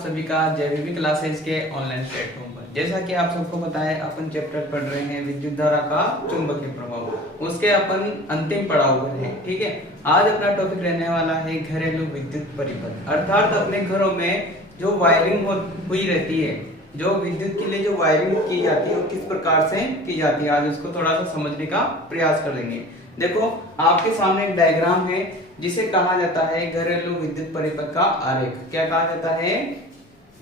आप सभी का जेबीबी क्लासेस के ऑनलाइन प्लेटफॉर्म पर। जैसा कि आप सबको पता है, अपन चैप्टर पढ़ रहे हैं विद्युत धारा का चुंबकीय प्रभाव, उसके अपन अंतिम पड़ाव पर हैं। ठीक है, आज अपना टॉपिक रहने वाला है घरेलू विद्युत परिपथ, अर्थात अपने घरों में जो वायरिंग हुई रहती है, जो विद्युत के लिए जो वायरिंग की जाती है वो किस प्रकार से की जाती है, आज उसको थोड़ा सा समझने का प्रयास करेंगे। देखो, आपके सामने एक डायग्राम है जिसे कहा जाता है घरेलू विद्युत परिपथ का आरेख। क्या कहा जाता है?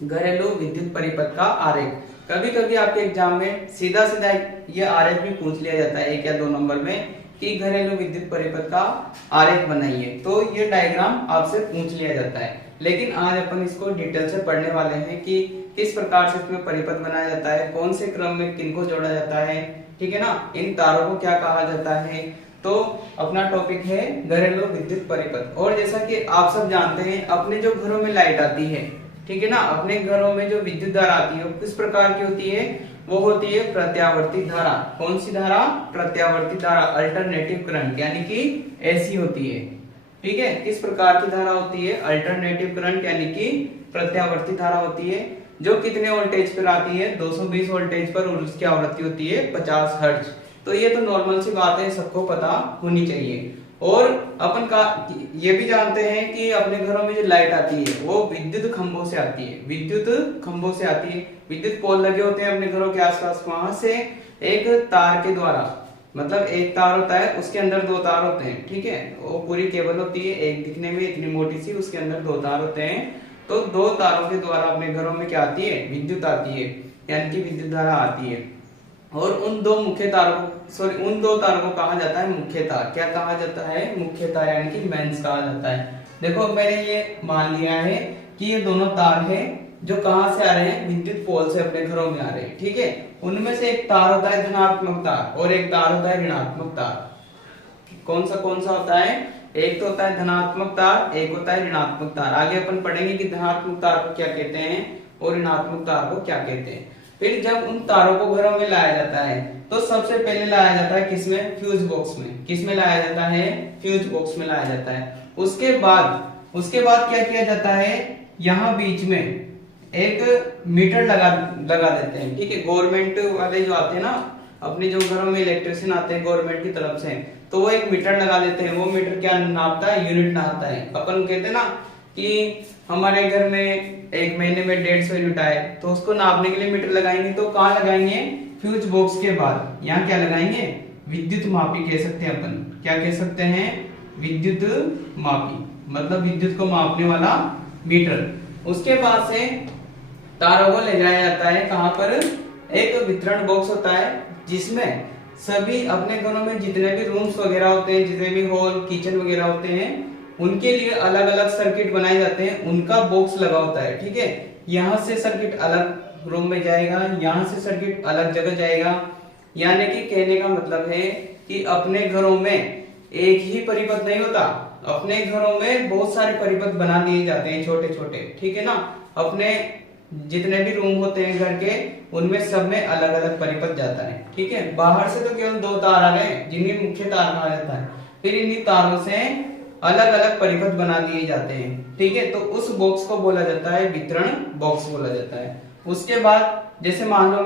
घरेलू विद्युत परिपथ का आरेख। कभी कभी आपके एग्जाम में सीधा सीधा ये आरेख भी पूछ लिया जाता है 1 या 2 नंबर में कि घरेलू विद्युत परिपथ का आरेख बनाइए, तो ये डायग्राम आपसे पूछ लिया जाता है। लेकिन आज अपन इसको डिटेल से पढ़ने वाले हैं कि किस प्रकार से इसमें परिपथ बनाया जाता है, कौन से क्रम में किनको जोड़ा जाता है, ठीक है ना, इन तारों को क्या कहा जाता है। तो अपना टॉपिक है घरेलू विद्युत परिपथ। और जैसा कि आप सब जानते हैं, अपने जो घरों में लाइट आती है, ठीक है ना, अपने घरों में जो विद्युत धारा आती है वो किस प्रकार की होती है? वो होती है प्रत्यावर्ती धारा। कौन सी धारा? प्रत्यावर्ती धारा, अल्टरनेटिव करंट, यानी कि ऐसी होती है। ठीक है, किस प्रकार की धारा होती है? अल्टरनेटिव करंट, यानी कि प्रत्यावर्ती धारा होती है, जो कितने वोल्टेज पर आती है? 220 वोल्टेज पर, और उसकी आवृत्ति होती है 50 हर्ट्ज। तो ये तो नॉर्मल सी बात है, सबको पता होनी चाहिए। और अपन का ये भी जानते हैं कि अपने घरों में जो लाइट आती है वो विद्युत खंभों से आती है, विद्युत खंभों से आती है। विद्युत पोल लगे होते हैं अपने घरों के आसपास, वहां से एक तार के द्वारा, मतलब एक तार होता है, उसके अंदर 2 तार होते हैं, ठीक है, वो पूरी केबल होती है, एक दिखने में इतनी मोटी सी, उसके अंदर 2 तार होते हैं। तो 2 तारों के द्वारा अपने घरों में क्या आती है? विद्युत आती है, यानी कि विद्युत धारा आती है। और उन 2 मुख्य तारों उन 2 तारों को कहा जाता है मुख्य तार। क्या कहा जाता है? मुख्य तार, यानी कि मेंस कहा जाता है। देखो, मैंने ये मान लिया है कि ये दोनों तार हैं जो कहां से आ रहे हैं? विद्युत पोल से अपने घरों में आ रहे हैं, ठीक है। उनमें से एक तार होता है धनात्मक तार और एक तार होता है ऋणात्मक तार। कौन सा होता है? एक तो होता है धनात्मक तार, एक होता है ऋणात्मक तार। आगे अपन पढ़ेंगे कि धनात्मक तार को क्या कहते हैं और ऋणात्मक तार को क्या कहते हैं। फिर जब उन तारों को घरों में लाया जाता है तो सबसे पहले लाया जाता है किसमें? फ्यूज बॉक्स में। किसमें लाया जाता है? फ्यूज बॉक्स में लाया जाता है। उसके बाद क्या किया जाता है? यहाँ बीच में एक मीटर लगा देते हैं, ठीक है। गवर्नमेंट वाले जो आते हैं ना, अपने जो घरों में इलेक्ट्रिशियन आते हैं गवर्नमेंट की तरफ से, तो वो एक मीटर लगा देते हैं। वो मीटर क्या नापता है? यूनिट नापता है। अपन कहते हैं ना कि हमारे घर में एक महीने में 150 यूनिट आए, तो उसको नापने के लिए मीटर लगाएंगे। तो कहाँ लगाएंगे? फ्यूज बॉक्स के बाद। यहाँ क्या लगाएंगे? विद्युत मापी कह सकते हैं अपन। क्या कह सकते हैं? विद्युत मापी, मतलब विद्युत को मापने वाला मीटर। उसके बाद से तारों को ले जाया जाता है कहाँ पर? एक वितरण बॉक्स होता है जिसमें सभी अपने घरों में जितने भी रूम्स वगैरह होते हैं, जितने भी हॉल किचन वगैरह होते हैं, उनके लिए अलग अलग सर्किट बनाए जाते हैं, उनका बॉक्स लगा होता है, ठीक है। यहाँ से सर्किट अलग रूम में जाएगा, यहाँ से सर्किट अलग जगह जाएगा। यानी कि कहने का मतलब है कि अपने घरों में एक ही परिपथ नहीं होता, अपने घरों में बहुत सारे परिपथ बना दिए जाते हैं, छोटे छोटे, ठीक है ना। अपने जितने भी रूम होते हैं घर के, उनमें सब में अलग अलग परिपथ जाता है, ठीक है। बाहर से तो केवल 2 तार आ गए जिन्हें मुख्य तार कहा जाता है। फिर इन्हीं तारों से अलग अलग परिपथ बना दिए जाते हैं, ठीक है। तो उस बॉक्स को बोला जाता है वितरण बॉक्स बोला जाता है। उसके बाद जैसे मान लो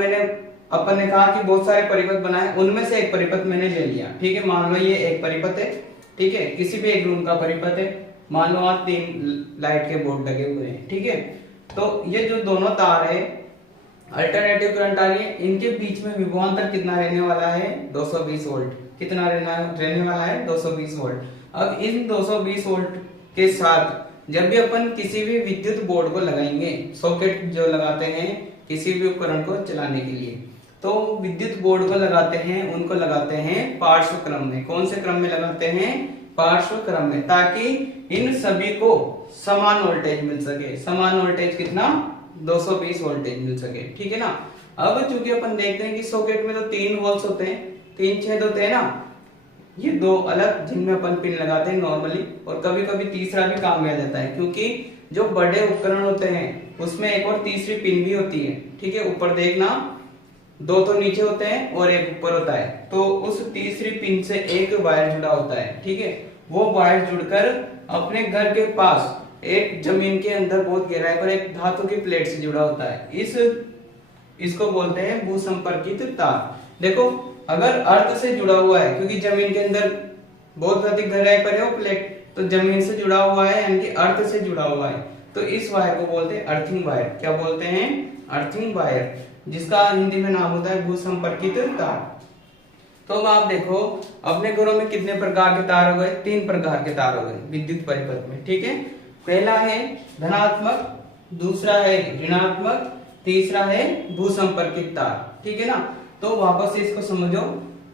अपन ने कहा कि बहुत सारे परिपथ बनाए, उनमें से एक परिपथ मैंने ले लिया, ठीक है। मान लो ये एक परिपथ है, ठीक है, किसी भी एक रूम का परिपथ है। मान लो आप 3 लाइट के बोर्ड लगे हुए हैं, ठीक है। तो ये जो दोनों तार है, अल्टरनेटिव करंट आ रही है, इनके बीच में विभवांतर कितना रहने वाला है? 220 वोल्ट। कितना रहने वाला है? 220 वोल्ट। अब इन 220 वोल्ट के साथ जब भी अपन किसी भी विद्युत बोर्ड को लगाएंगे, सॉकेट जो लगाते हैं किसी भी उपकरण को चलाने के लिए, तो विद्युत बोर्ड को लगाते हैं, उनको लगाते हैं पार्श्व क्रम में। कौन से क्रम में लगाते हैं? पार्श्व क्रम में, ताकि इन सभी को समान वोल्टेज मिल सके। समान वोल्टेज कितना? 220 वोल्टेज मिल सके, ठीक है ना। अब चूंकि अपन देखते हैं कि सॉकेट में तो 3 होल्स होते हैं, 3 छेद होते हैं ना, ये 2 अलग जिनमें अपन पिन लगाते हैं नॉर्मली, और कभी कभी तीसरा भी काम में आ जाता है, क्योंकि जो बड़े उपकरण होते हैं उसमें एक और तीसरी पिन भी होती है, ठीक है। ऊपर देखना, 2 तो नीचे होते हैं और एक ऊपर होता है, तो उस तीसरी पिन से एक वायर जुड़ा होता है, ठीक है। वो वायर जुड़कर अपने घर के पास एक जमीन के अंदर बहुत गहराई पर एक धातु की प्लेट से जुड़ा होता है। इसको बोलते हैं भूसंपर्कित तार। देखो अगर अर्थ से जुड़ा हुआ है, क्योंकि जमीन के अंदर बहुत अधिक गहराई पर है वो प्लेट, तो जमीन से जुड़ा हुआ है यानी कि अर्थ से जुड़ा हुआ है, तो इस वायर को बोलते हैं अर्थिंग वायर। क्या बोलते हैं? अर्थिंग वायर, जिसका हिंदी में नाम होता है भूसंपर्कित तार। तो अब आप देखो अपने घरों में कितने प्रकार के तार हो गए? 3 प्रकार के तार हो गए विद्युत परिपथ में, ठीक है। पहला है धनात्मक, दूसरा है ऋणात्मक, तीसरा है भूसंपर्कित तार, ठीक है ना। तो वापस से इसको समझो।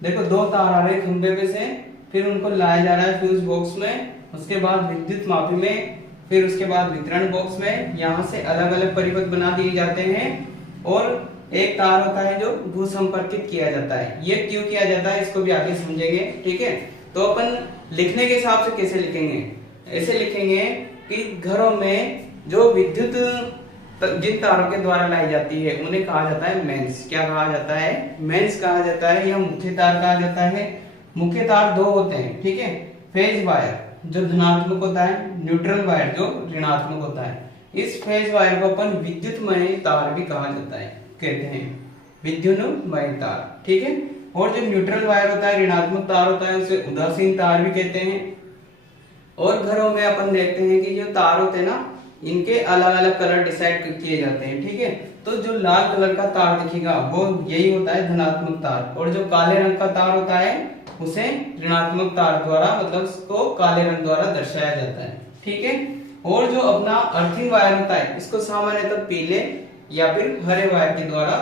देखो 2 तार आ रहे खंभे पे से, फिर उनको लाया जा रहा है फ्यूज बॉक्स में, उसके बाद विद्युत मापी में, फिर उसके बाद वितरण बॉक्स में। यहाँ से अलग अलग परिपथ बना दिए जाते हैं और एक तार होता है जो भूसंपर्कित किया जाता है। ये क्यों किया जाता है इसको भी आगे समझेंगे, ठीक है। तो अपन लिखने के हिसाब से कैसे लिखेंगे? ऐसे लिखेंगे कि घरों में जो विद्युत जिन तारों के द्वारा लाई जाती है उन्हें कहा जाता है मेंस। क्या कहा जाता है? मेंस कहा जाता है या मुख्य तार कहा जाता है। मुख्य तार 2 होते हैं, ठीक है। फेज वायर जो धनात्मक होता है, न्यूट्रल वायर जो ऋणात्मक होता है। इस फेज वायर को अपन विद्युतमय तार भी कहा जाता है, कहते हैं विद्युतमय तार, ठीक है। और जो न्यूट्रल वायर होता है, ऋणात्मक तार होता है, उसे उदासीन तार भी कहते हैं। और घरों में अपन देखते हैं कि जो तार होते हैं ना, इनके अलग अलग कलर डिसाइड किए जाते हैं, ठीक है। तो जो लाल कलर का तार दिखेगा वो यही होता है धनात्मक तार, और जो काले रंग का तार होता है उसे ऋणात्मक तार द्वारा, मतलब उसको काले रंग द्वारा दर्शाया जाता है, ठीक है। और जो अपना अर्थिंग वायर होता है, इसको सामान्यतः पीले या फिर हरे वायर के द्वारा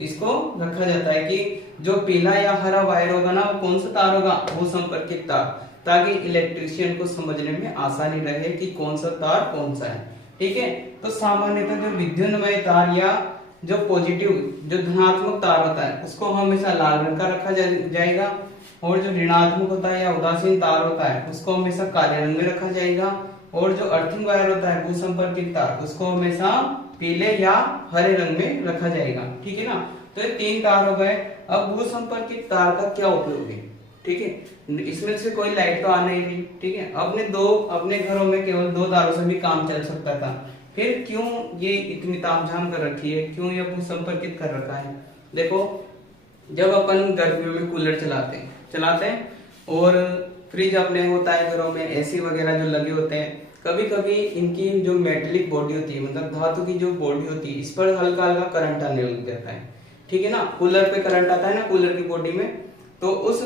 इसको रखा जाता है कि जो पीला या हरा वायर होगा ना, वो कौन सा तार होगा? भूसंपर्कित तार, ताकि इलेक्ट्रिशियन को समझने में आसानी रहे कि कौन सा तार कौन सा है, ठीक है। तो सामान्यतः जो विद्युतमय तार या जो पॉजिटिव जो धनात्मक तार होता है उसको हमेशा लाल रंग का रखा जाएगा, और जो ऋणात्मक होता है या उदासीन तार होता है उसको हमेशा काले रंग में रखा जाएगा, और जो अर्थिंग वायर होता है भूसंपर्कित तार उसको हमेशा पीले या हरे रंग में रखा जाएगा, ठीक है ना। तो ये 3 तार हो गए। अब भूसंपर्कित तार का क्या उपयोग है, ठीक है। इसमें से कोई लाइट तो आ नहीं रही, ठीक है। अपने घरों में केवल 2 तारों से भी काम चल सकता था, फिर क्यों ये इतनी तामझाम कर रखी है, क्यों ये भूसंपर्कित कर रखा है? देखो जब अपन गर्मियों में कूलर चलाते हैं और फ्रिज अपने होता है घरों में, एसी वगैरह जो लगे होते हैं, कभी कभी इनकी जो मेटेलिक बॉडी होती है, मतलब धातु की जो बॉडी होती है, इस पर हल्का हल्का करंट आने लग जाता है, ठीक है ना। कूलर पे करंट आता है ना, कूलर की बॉडी में, तो उस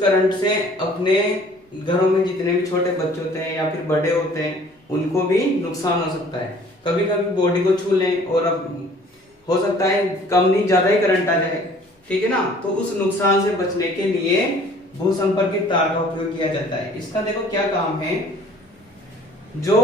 करंट से अपने घरों में जितने भी छोटे बच्चे होते हैं या फिर बड़े होते हैं उनको भी नुकसान हो सकता है। कभी कभी बॉडी को छू लें और अब हो सकता है कम नहीं ज्यादा ही करंट आ जाए, ठीक है ना। तो उस नुकसान से बचने के लिए भूसंपर्कित तार का उपयोग किया जाता है। इसका देखो क्या काम है, जो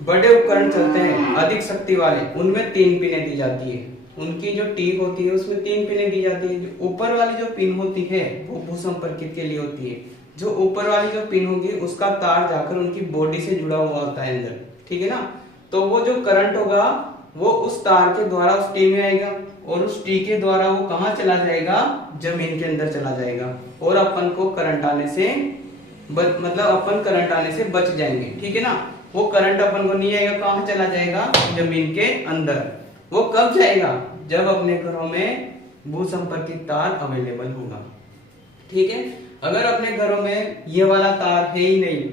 बड़े उपकरण चलते हैं अधिक शक्ति वाले, उनमें 3 पिनें दी जाती है। उनकी जो टीप होती है उसमें 3 पिनें दी जाती है। जो ऊपर वाली जो पिन होती है वो भूसंपर्कित के लिए होती है। जो ऊपर वाली जो पिन होगी उसका तार जाकर उनकी बॉडी से जुड़ा हुआ होता है अंदर, ठीक है ना। तो वो जो करंट होगा वो उस तार के द्वारा उस टी में आएगा, और उस टी के द्वारा वो कहाँ चला जाएगा? जमीन के अंदर चला जाएगा, और अपन को करंट आने से मतलब अपन करंट आने से बच जाएंगे, ठीक है ना। वो करंट अपन को नहीं आएगा, कहाँ चला जाएगा? जमीन के अंदर। वो कब जाएगा? जब अपने घरों में भूसंपर्कित तार अवेलेबल होगा, ठीक है। अगर अपने घरों में ये वाला तार है ही नहीं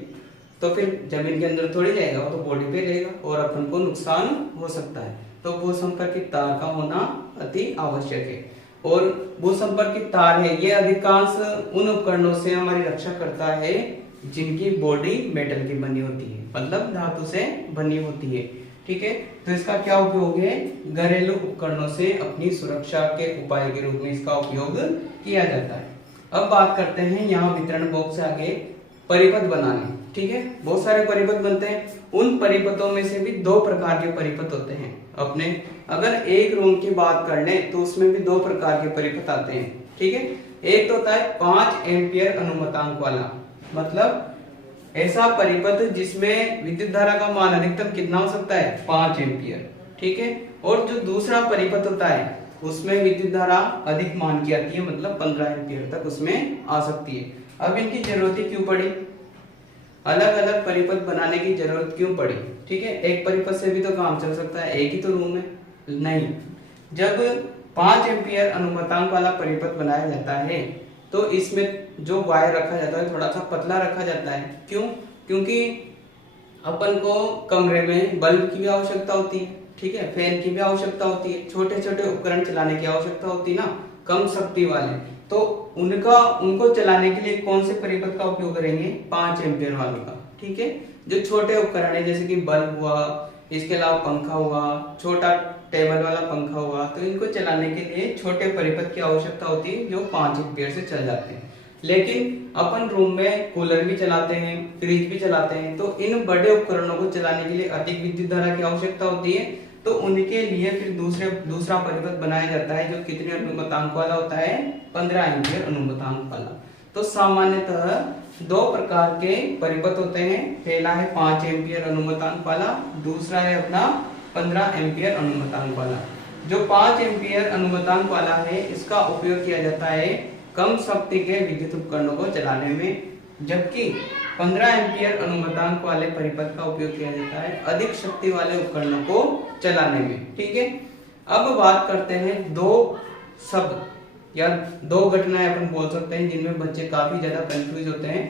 तो फिर जमीन के अंदर थोड़ी जाएगा, वो तो बॉडी पे रहेगा और अपन को नुकसान हो सकता है। तो भूसंपर्कित तार का होना अति आवश्यक है। और भूसंपर्कित तार है ये अधिकांश उन उपकरणों से हमारी रक्षा करता है जिनकी बॉडी मेटल की बनी होती है, मतलब धातु से बनी होती है, ठीक है। तो इसका क्या उपयोग है? घरेलू उपकरणों से अपनी सुरक्षा के उपाय के रूप में इसका उपयोग किया जाता है। अब बात करते हैं यहाँ वितरण बॉक्स से आगे परिपथ बनाने, ठीक है। बहुत सारे परिपथ बनते हैं। उन परिपथों में से भी 2 प्रकार के परिपथ होते हैं अपने। अगर एक रूम की बात कर लें तो उसमें भी 2 प्रकार के परिपथ आते हैं, ठीक है। एक तो होता है 5 एम्पियर अनुमतांक वाला, मतलब ऐसा परिपथ जिसमें विद्युत धारा का मान अधिकतम कितना हो सकता है? 5 एम्पियर, ठीक है। और जो दूसरा परिपथ होता है उसमें विद्युत धारा अधिक मान की आती है, मतलब 15 एम्पियर तक उसमें आ सकती है। अब इनकी जरूरत क्यों पड़ी? अलग अलग परिपथ बनाने की जरूरत क्यों पड़ी? ठीक है, एक परिपथ से भी तो काम चल सकता है, एक ही तो रूम है। नहीं, जब 5 एम्पियर अनुमतांक वाला परिपथ बनाया जाता है तो इसमें जो वायर रखा जाता है थोड़ा सा पतला रखा जाता है। क्यों? क्योंकि अपन को कमरे में बल्ब की भी आवश्यकता होती है, ठीक है, फैन की भी आवश्यकता होती है, छोटे छोटे उपकरण चलाने की आवश्यकता होती है ना, कम शक्ति वाले। तो उनको चलाने के लिए कौन से परिपथ का उपयोग करेंगे? 5 एम्पियर वाले का। ठीक है, जो छोटे उपकरण है जैसे कि बल्ब हुआ, इसके अलावा पंखा हुआ, छोटा टेबल वाला पंखा हुआ, तो इनको चलाने के लिए छोटे परिपथ की आवश्यकता होती है जो 5 एम्पियर से चल जाते हैं। लेकिन अपन रूम में कूलर भी चलाते हैं, फ्रिज भी चलाते हैं, तो इन बड़े उपकरणों को चलाने के लिए अधिक विद्युत धारा की आवश्यकता होती है। तो उनके लिए फिर दूसरा परिपथ बनाया जाता है जो कितने अनुमतांक वाला होता है? 15 एम्पियर अनुमतांक वाला। तो सामान्यतः दो प्रकार के परिपथ होते हैं, पहला है 5 एम्पियर अनुमतांक वाला, दूसरा है अपना 15 एम्पियर अनुमतांक वाला। जो 5 एम्पियर अनुमतांक वाला है इसका उपयोग किया जाता है कम शक्ति के विद्युत उपकरणों को चलाने में, जबकि 15 एम्पियर अनुमतांक वाले परिपथ का उपयोग किया जाता है अधिक शक्ति वाले उपकरणों को चलाने में। ठीक है, अब बात करते हैं दो शब्द या दो घटनाएं अपन बोल सकते हैं जिनमें बच्चे काफी ज्यादा कंफ्यूज होते हैं।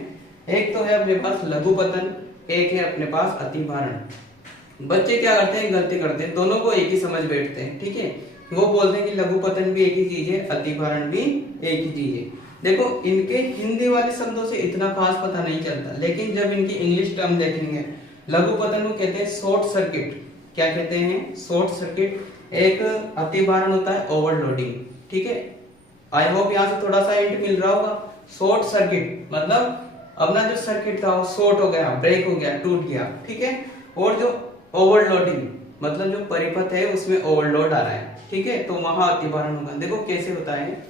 एक तो है अपने पास लघुपतन, एक है अपने पास अतिभारण। बच्चे क्या करते हैं? गलती करते हैं, दोनों को एक ही समझ बैठते हैं। ठीक है, वो बोलते हैं कि लघुपतन भी एक ही चीज है, अतिभारण भी एक ही चीज है। देखो, इनके हिंदी वाले शब्दों से इतना खास पता नहीं चलता, लेकिन जब इनकी इंग्लिश टर्म देखेंगे, लघुपतन को कहते हैं शॉर्ट सर्किट। क्या कहते हैं? Short circuit. एक अतिभारण होता है ओवरलोडिंग। ठीक है, आई होप यहाँ से थोड़ा सा हिंट मिल रहा होगा। शॉर्ट सर्किट मतलब अपना जो सर्किट था वो शॉर्ट हो गया, ब्रेक हो गया, टूट गया। ठीक है, और जो ओवरलोडिंग मतलब जो परिपथ है उसमें ओवरलोड आ रहा है। ठीक है, तो वहां अतिभारण होगा। देखो कैसे होता है,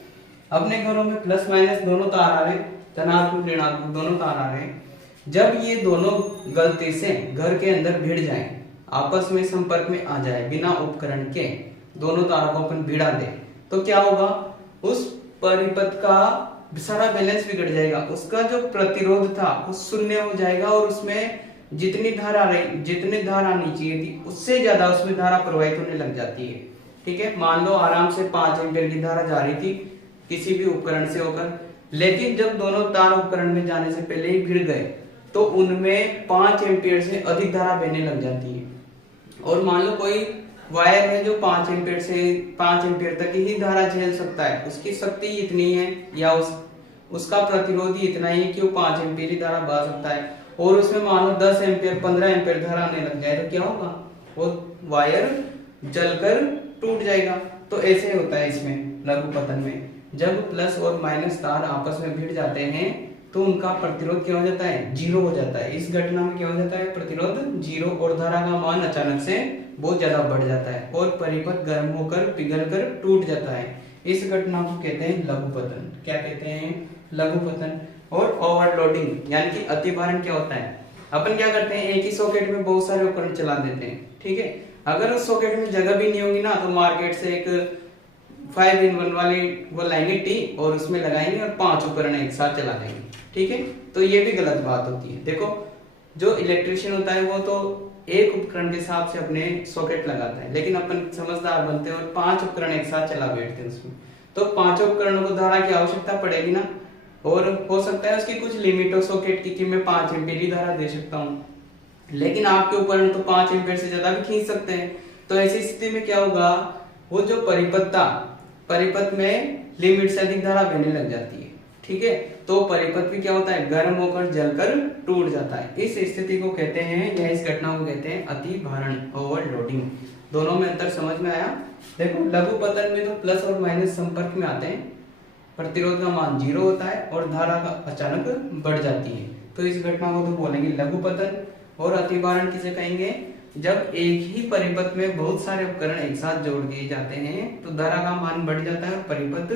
अपने घरों में प्लस माइनस दोनों तार आ रहे, धनात्मक ऋणात्मक दोनों तार आ रहे हैं। जब ये दोनों गलती से घर के अंदर भिड़ जाएं, आपस में संपर्क में आ जाए बिना उपकरण के, दोनों तारों को अपन भिड़ा दे, तो क्या होगा? उस परिपथ का सारा बैलेंस बिगड़ जाएगा, उसका जो प्रतिरोध था वो शून्य हो जाएगा और उसमें जितनी धारा आनी चाहिए थी उससे ज्यादा उसमें धारा प्रवाहित होने लग जाती है। ठीक है, मान लो आराम से 5 एम्पियर की धारा जा रही थी किसी भी उपकरण से होकर, लेकिन जब दोनों तार उपकरण में जाने से पहले ही भिड़ गए तो उनमें 5 एम्पियर से अधिक धारा बहने लग जाती है। और मान लो कोई वायर है जो 5 एम्पियर से 5 एम्पियर तक ही धारा झेल सकता है, उसकी शक्ति इतनी है या उसका प्रतिरोध ही इतना ही है कि वो 5 एम्पियर ही धारा बहा सकता है, और उसमें मान लो 10 एम्पियर 15 एम्पियर धारा आने लग जाए तो क्या होगा? वो वायर जलकर टूट जाएगा। तो ऐसे होता है इसमें लघुपतन में, जब प्लस और माइनस तार आपस में भिड़ जाते हैं तो उनका प्रतिरोध क्या हो जाता है? जीरो हो जाता है। इस घटना में क्या हो जाता है? प्रतिरोध जीरो, और धारा का मान अचानक से बहुत ज्यादा बढ़ जाता है और परिपथ गर्म होकर पिघलकर टूट जाता है। इस घटना को कहते हैं लघुपतन। क्या कहते हैं? लघुपतन। और ओवरलोडिंग यानी कि अतिभारण क्या होता है? अपन क्या करते हैं, एक ही सॉकेट में बहुत सारे उपकरण चला देते हैं। ठीक है, अगर उस सॉकेट में जगह भी नहीं होगी ना तो मार्केट से एक 5-in-1 वाली वो लाएंगे टी और उसमें लगाएंगे और 5 उपकरण एक साथ चला देंगे। ठीक है, तो ये भी गलत बात होती है। देखो, जो इलेक्ट्रिशियन होता है वो तो एक उपकरण के हिसाब से अपने सॉकेट लगाता है, लेकिन अपन समझदार बनते हैं और 5 उपकरण एक साथ चला बैठते हैं उसमें, तो 5 उपकरणों को धारा की आवश्यकता पड़ेगी ना, और हो सकता है उसकी कुछ लिमिट हो सॉकेट की कि मैं 5 एम्पीयर की धारा दे सकता हूँ, लेकिन आपके उपकरण तो 5 एम्पीयर से ज्यादा भी खींच सकते हैं। तो ऐसी स्थिति में क्या होगा? वो जो परिपथ में लिमिट से अधिक धारा बहने लग जाती है। ठीक है, तो परिपथ भी क्या होता है? गर्म होकर जलकर टूट जाता है। इस स्थिति को कहते हैं या इस घटना को कहते हैं अतिभारण, ओवरलोडिंग। दोनों में अंतर समझ में आया? देखो, लघुपतन में तो प्लस और माइनस संपर्क में आते हैं, प्रतिरोध का मान 0 होता है और धारा का अचानक बढ़ जाती है, तो इस घटना को तो बोलेंगे लघुपतन। और अतिभारण किसे कहेंगे? जब एक ही परिपथ में बहुत सारे उपकरण एक साथ जोड़ दिए जाते हैं तो धारा का मान बढ़ जाता है और परिपथ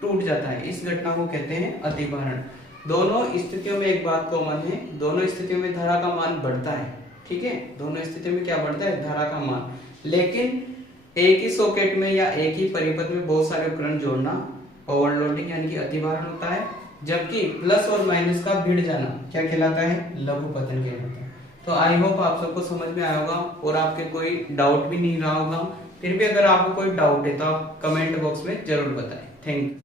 टूट जाता है। इस घटना को कहते हैं अतिभारण। दोनों स्थितियों में एक बात कॉमन है, दोनों स्थितियों में धारा का मान बढ़ता है। ठीक है, दोनों स्थितियों में क्या बढ़ता है? धारा का मान। लेकिन एक ही सॉकेट में या एक ही परिपथ में बहुत सारे उपकरण जोड़ना ओवरलोडिंग यानी कि अतिभारण होता है, जबकि प्लस और माइनस का भिड़ जाना क्या कहलाता है, लघु पतन कहलाता है। तो आई होप आप सबको समझ में आया होगा और आपके कोई डाउट भी नहीं रहा होगा। फिर भी अगर आपको कोई डाउट है तो आप कमेंट बॉक्स में जरूर बताएं। Thank you.